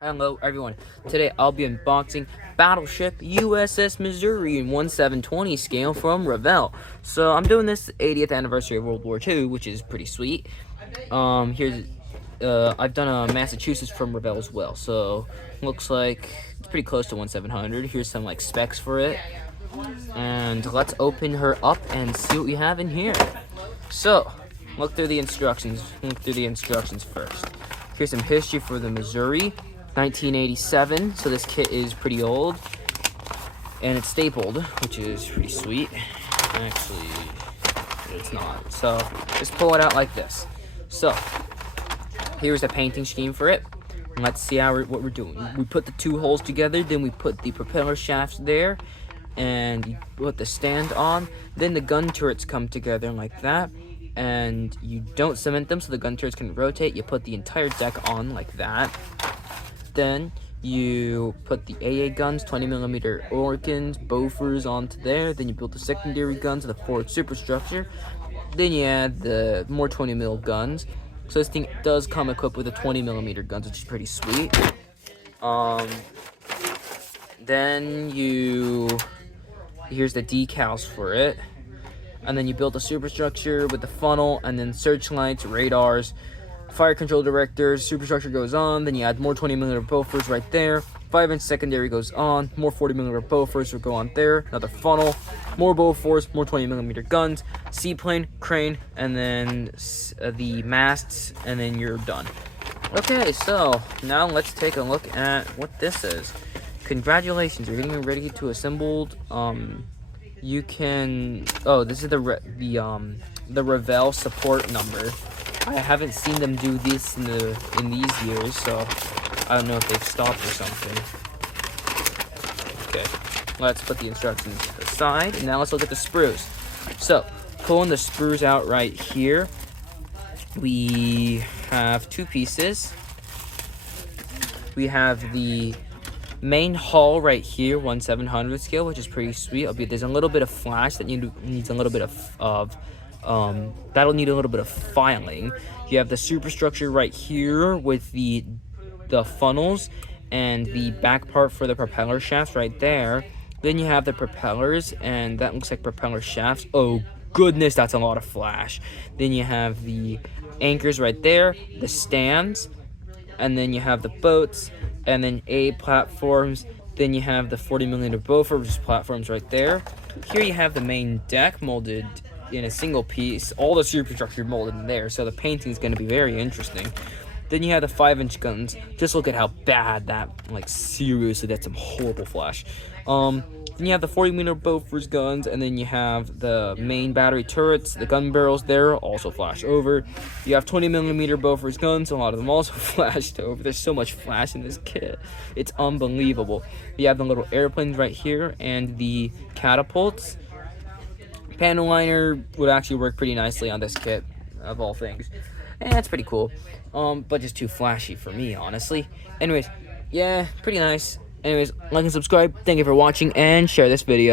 Hello everyone, today I'll be unboxing Battleship USS Missouri in 1/720 scale from Revell. So I'm doing this 80th anniversary of World War II, which is pretty sweet. I've done a Massachusetts from Revell as well, so looks like it's pretty close to 1/700. Here's some like specs for it, and let's open her up and see what we have in here. So look through the instructions. First. Here's some history for the Missouri. 1987, so this kit is pretty old, and it's stapled, which is pretty sweet. Actually, it's not. So just pull it out like this. So here's the painting scheme for it. Let's see what we're doing. We put the two holes together, then we put the propeller shafts there, and you put the stand on. Then the gun turrets come together like that, and you don't cement them so the gun turrets can rotate. You put the entire deck on like that. Then you put the AA guns, 20mm Orkans, Bofors onto there. Then you build the secondary guns and the forward superstructure. Then you add the more 20mm guns. So this thing does come equipped with a 20mm guns, which is pretty sweet. Then here's the decals for it. And then you build a superstructure with the funnel, and then searchlights, radars, fire control directors. Superstructure goes on, then you add more 20mm Bofors right there. 5-inch secondary goes on, more 40mm Bofors will go on there. Another funnel, more Bofors, more 20mm guns, seaplane, crane, and then the masts, and then you're done. Okay, so now let's take a look at what this is. Congratulations, you're getting ready to assembled. You can. Oh, this is the Revell support number. I haven't seen them do this in these years, so I don't know if they've stopped or something. Okay, let's put the instructions aside, and now let's look at the sprues. So, pulling the sprues out right here, we have two pieces. We have the main hull right here, 1/700 scale, which is pretty sweet. There's a little bit of flash that needs a little bit that'll need a little bit of filing. You have the superstructure right here with the funnels and the back part for the propeller shafts right there. Then you have the propellers, and that looks like propeller shafts. Oh goodness, that's a lot of flash. Then you have the anchors right there, the stands, and then you have the boats, and then A platforms. Then you have the 40mm Bofors platforms right there. Here you have the main deck molded in a single piece, all the superstructure molded in there, so the painting is going to be very interesting. Then you have the 5-inch guns. Just look at how bad that, like, seriously, that's some horrible flash. Then you have the 40mm Bofors guns, and then you have the main battery turrets, the gun barrels there, also flashed over. You have 20mm Bofors guns, a lot of them also flashed over. There's so much flash in this kit. It's unbelievable. You have the little airplanes right here, and the catapults. Panel liner would actually work pretty nicely on this kit, of all things. And that's pretty cool. But just too flashy for me, honestly. Anyways, yeah, pretty nice. Anyways, like and subscribe. Thank you for watching, and share this video.